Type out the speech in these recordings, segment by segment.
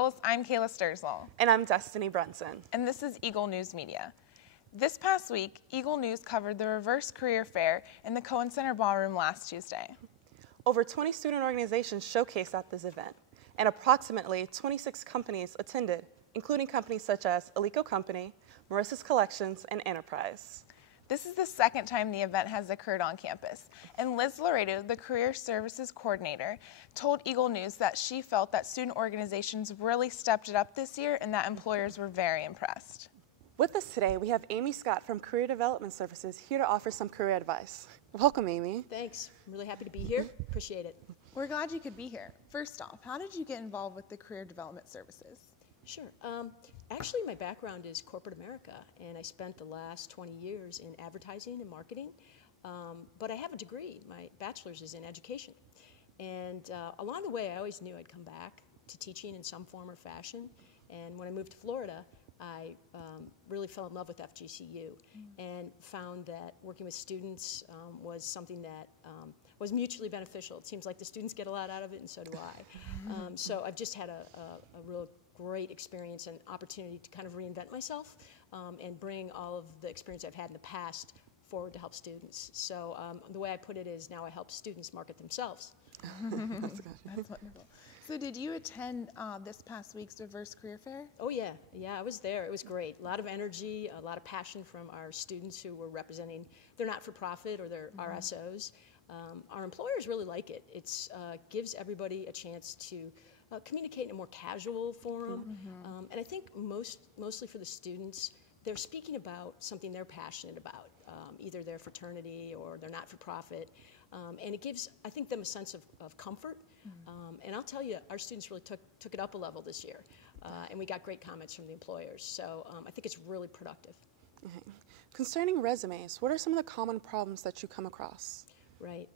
Eagles. I'm Kayla Sturzl. And I'm Destiny Brunson. And this is Eagle News Media. This past week, Eagle News covered the Reverse Career Fair in the Cohen Center Ballroom last Tuesday. Over 20 student organizations showcased at this event, and approximately 26 companies attended, including companies such as Alico Company, Marissa's Collections, and Enterprise. This is the second time the event has occurred on campus, and Liz Laredo, the Career Services Coordinator, told Eagle News that she felt that student organizations really stepped it up this year and that employers were very impressed. With us today, we have Amy Scott from Career Development Services here to offer some career advice. Welcome, Amy. Thanks. I'm really happy to be here. Appreciate it. We're glad you could be here. First off, how did you get involved with the Career Development Services? Sure. Actually, my background is corporate America, and I spent the last 20 years in advertising and marketing. But I have a degree. My bachelor's is in education. And along the way, I always knew I'd come back to teaching in some form or fashion. And when I moved to Florida, I really fell in love with FGCU and found that working with students was something that was mutually beneficial. It seems like the students get a lot out of it, and so do I. So I've just had a real great experience and opportunity to kind of reinvent myself and bring all of the experience I've had in the past forward to help students. So the way I put it is now I help students market themselves. That's wonderful. So did you attend this past week's Reverse Career Fair? Oh yeah, I was there. It was great. A lot of energy, a lot of passion from our students who were representing their not-for-profit or their RSOs. Our employers really like it. It gives everybody a chance to communicate in a more casual forum. And I think mostly for the students, they're speaking about something they're passionate about, either their fraternity or their not-for-profit. And it gives, I think, them a sense of comfort. And I'll tell you, our students really took it up a level this year. And we got great comments from the employers. So I think it's really productive. Okay. Concerning resumes, what are some of the common problems that you come across? Right.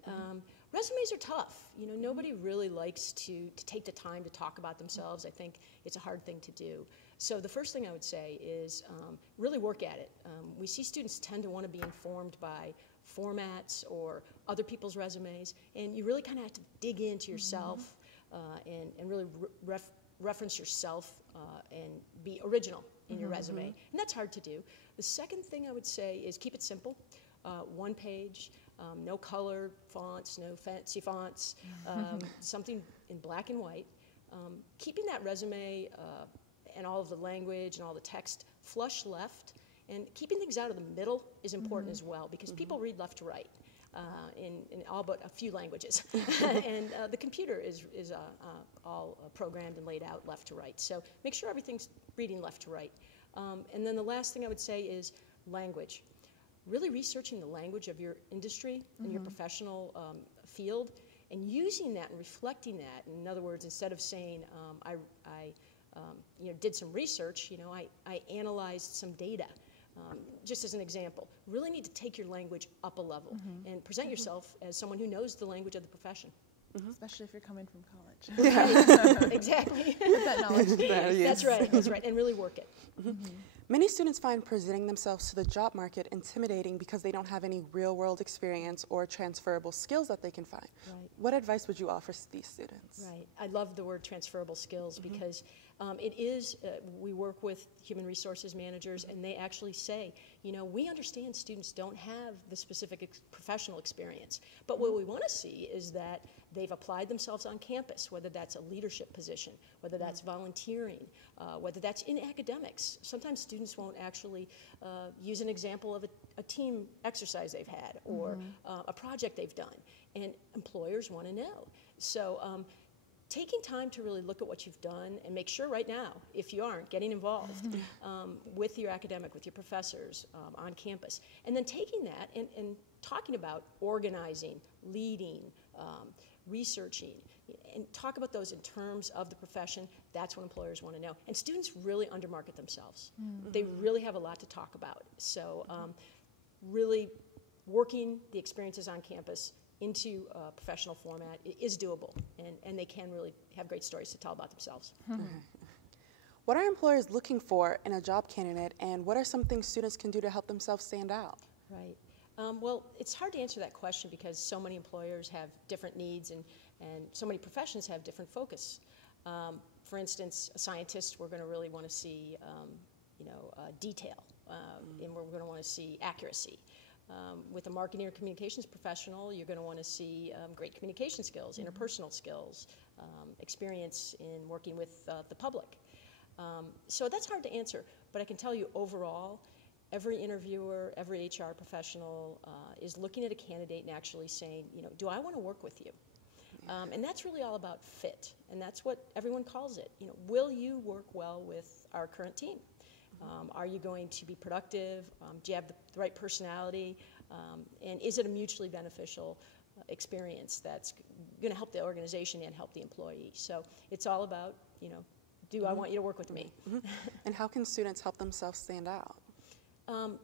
Resumes are tough. You know, nobody really likes to take the time to talk about themselves. I think it's a hard thing to do. So the first thing I would say is really work at it. We see students tend to want to be informed by formats or other people's resumes, and you really kind of have to dig into yourself and really reference yourself and be original in your resume. And that's hard to do. The second thing I would say is keep it simple. One page. No color fonts, no fancy fonts, something in black and white. Keeping that resume and all of the language and all the text flush left, and keeping things out of the middle is important as well, because people read left to right in all but a few languages. And the computer is all programmed and laid out left to right. So make sure everything's reading left to right. And then the last thing I would say is language. Really researching the language of your industry and your professional field, and using that and reflecting that. In other words, instead of saying I did some research, I analyzed some data. Just as an example, really need to take your language up a level and present yourself as someone who knows the language of the profession. Especially if you're coming from college. Yeah. Exactly. With that knowledge. That's right, and really work it. Many students find presenting themselves to the job market intimidating because they don't have any real-world experience or transferable skills that they can find. Right. What advice would you offer these students? Right. I love the word transferable skills because it is, we work with human resources managers, and they actually say, we understand students don't have the specific professional experience, but what we want to see is that they've applied themselves on campus, whether that's a leadership position, whether that's volunteering, whether that's in academics. Sometimes students won't actually use an example of a team exercise they've had or a project they've done, and employers want to know. So taking time to really look at what you've done and make sure right now, if you aren't, getting involved with your academic, with your professors on campus, and then taking that and talking about organizing, leading, researching, and talk about those in terms of the profession. That's what employers want to know. And students really undermarket themselves. They really have a lot to talk about. So really working the experiences on campus into a professional format is doable, and they can really have great stories to tell about themselves. What are employers looking for in a job candidate, and what are some things students can do to help themselves stand out? Right. Well, it's hard to answer that question because so many employers have different needs and so many professions have different focus. For For instance, a scientist, we're going to really want to see detail, and we're going to want to see accuracy. With a marketing or communications professional, you're going to want to see great communication skills, interpersonal skills, experience in working with the public. So that's hard to answer, but I can tell you overall, every interviewer, every HR professional is looking at a candidate and actually saying, do I want to work with you? And that's really all about fit, and that's what everyone calls it. Will you work well with our current team? Are you going to be productive? Do you have the right personality? And is it a mutually beneficial experience that's going to help the organization and help the employee? So it's all about, do I want you to work with me? And how can students help themselves stand out?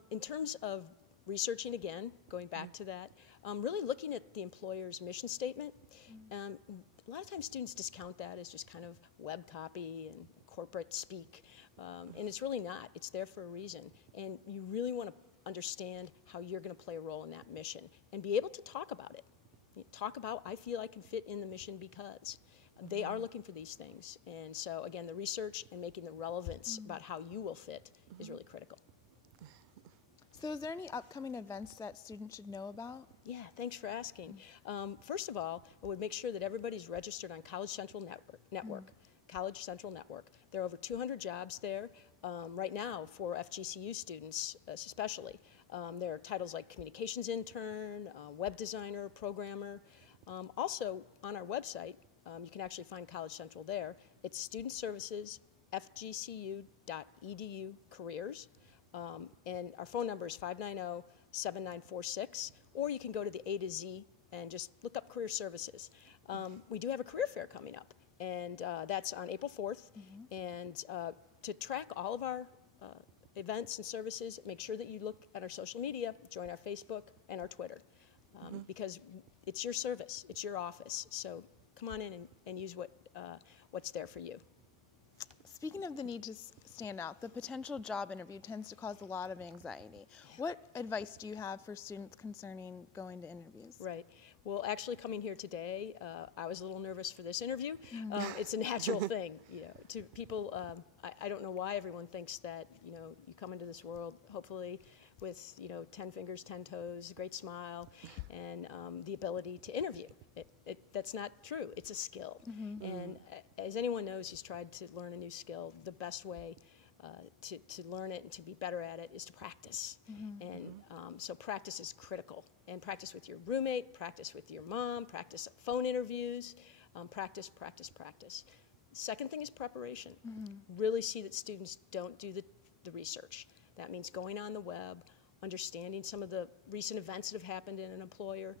In terms of researching, again, going back to that, really looking at the employer's mission statement. A lot of times students discount that as just kind of web copy and corporate speak. And it's really not. It's there for a reason. And you really want to understand how you're going to play a role in that mission and be able to talk about it. Talk about, I feel I can fit in the mission because. They are looking for these things. And so, again, the research and making the relevance about how you will fit is really critical. So is there any upcoming events that students should know about? Yeah, thanks for asking. First of all, I would make sure that everybody's registered on College Central Network. College Central Network. There are over 200 jobs there right now for FGCU students especially. There are titles like communications intern, web designer, programmer. Also on our website, you can actually find College Central there. It's Student Services, fgcu.edu careers. And our phone number is 590-7946, or you can go to the A to Z and just look up Career Services. We do have a career fair coming up, and that's on April 4th. And to track all of our events and services, make sure that you look at our social media, join our Facebook and our Twitter, because it's your service, it's your office. So come on in and use what's there for you. Speaking of the need to stand out, the potential job interview tends to cause a lot of anxiety. What advice do you have for students concerning going to interviews? Right. Well, actually coming here today, I was a little nervous for this interview. It's a natural thing, to people. I don't know why everyone thinks that, you come into this world, hopefully, with 10 fingers, 10 toes, a great smile, and the ability to interview. That's not true. It's a skill. And as anyone knows who's tried to learn a new skill, the best way to learn it and to be better at it is to practice. And so practice is critical. And practice with your roommate, practice with your mom, practice phone interviews, practice, practice, practice. Second thing is preparation. Really see that students don't do the research. That means going on the web, understanding some of the recent events that have happened in an employer,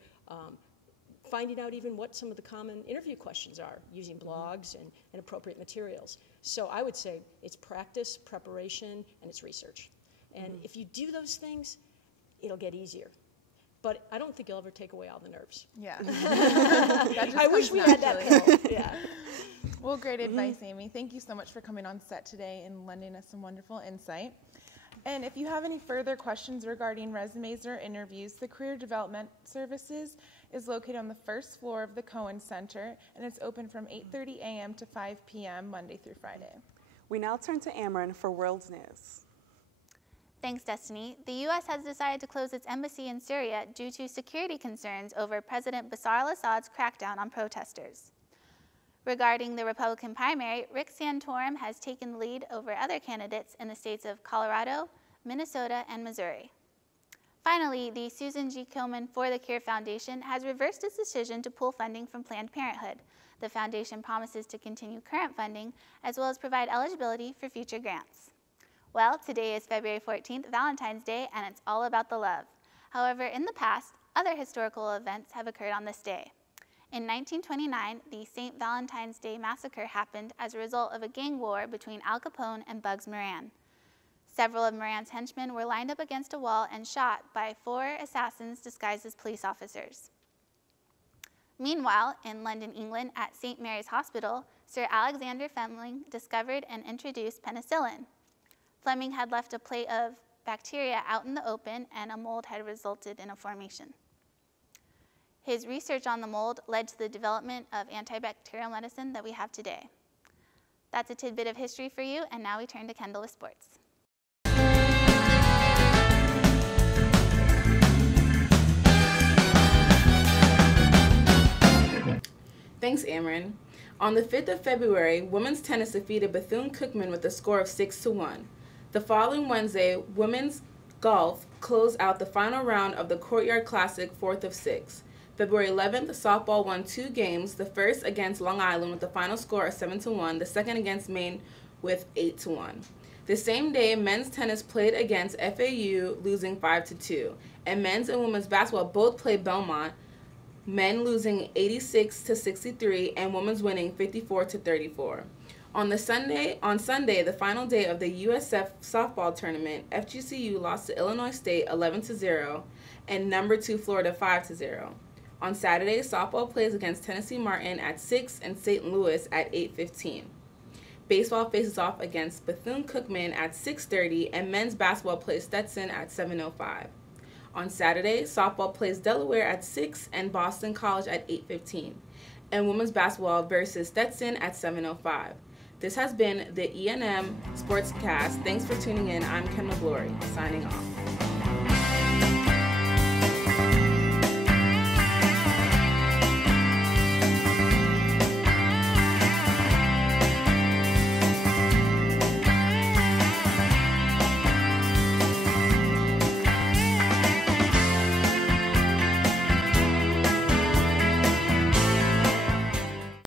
finding out even what some of the common interview questions are, using blogs and appropriate materials. So I would say it's practice, preparation, and it's research. And if you do those things, it'll get easier. But I don't think you'll ever take away all the nerves. Yeah. I wish we had that pill. Yeah. Well, great advice, Amy. Thank you so much for coming on set today and lending us some wonderful insight. And if you have any further questions regarding resumes or interviews, the Career Development Services is located on the first floor of the Cohen Center, and it's open from 8:30 a.m. to 5 p.m. Monday through Friday. We now turn to Amran for World News. Thanks, Destiny. The U.S. has decided to close its embassy in Syria due to security concerns over President Bashar al-Assad's crackdown on protesters. Regarding the Republican primary, Rick Santorum has taken the lead over other candidates in the states of Colorado, Minnesota, and Missouri. Finally, the Susan G. Komen For the Cure Foundation has reversed its decision to pull funding from Planned Parenthood. The foundation promises to continue current funding as well as provide eligibility for future grants. Well, today is February 14th, Valentine's Day, and it's all about the love. However, in the past, other historical events have occurred on this day. In 1929, the St. Valentine's Day Massacre happened as a result of a gang war between Al Capone and Bugs Moran. Several of Moran's henchmen were lined up against a wall and shot by 4 assassins disguised as police officers. Meanwhile, in London, England, at St. Mary's Hospital, Sir Alexander Fleming discovered and introduced penicillin. Fleming had left a plate of bacteria out in the open, and a mold had resulted in a formation. His research on the mold led to the development of antibacterial medicine that we have today. That's a tidbit of history for you, and now we turn to Kendall with sports. Thanks, Amron. On the 5th of February, women's tennis defeated Bethune-Cookman with a score of 6-1. The following Wednesday, women's golf closed out the final round of the Courtyard Classic 4th of 6. February 11th, softball won 2 games, the first against Long Island with the final score of 7-1, the second against Maine with 8-1. The same day, men's tennis played against FAU, losing 5-2, and men's and women's basketball both played Belmont, men losing 86-63 and women's winning 54-34. On Sunday, the final day of the USF softball tournament, FGCU lost to Illinois State 11-0 and number 2 Florida 5-0. On Saturday, softball plays against Tennessee Martin at 6 and St. Louis at 8:15. Baseball faces off against Bethune-Cookman at 6:30 and men's basketball plays Stetson at 7:05. On Saturday, softball plays Delaware at 6 and Boston College at 8:15, and women's basketball versus Stetson at 7:05. This has been the E&M Sportscast. Thanks for tuning in. I'm Kendall Glory, signing off.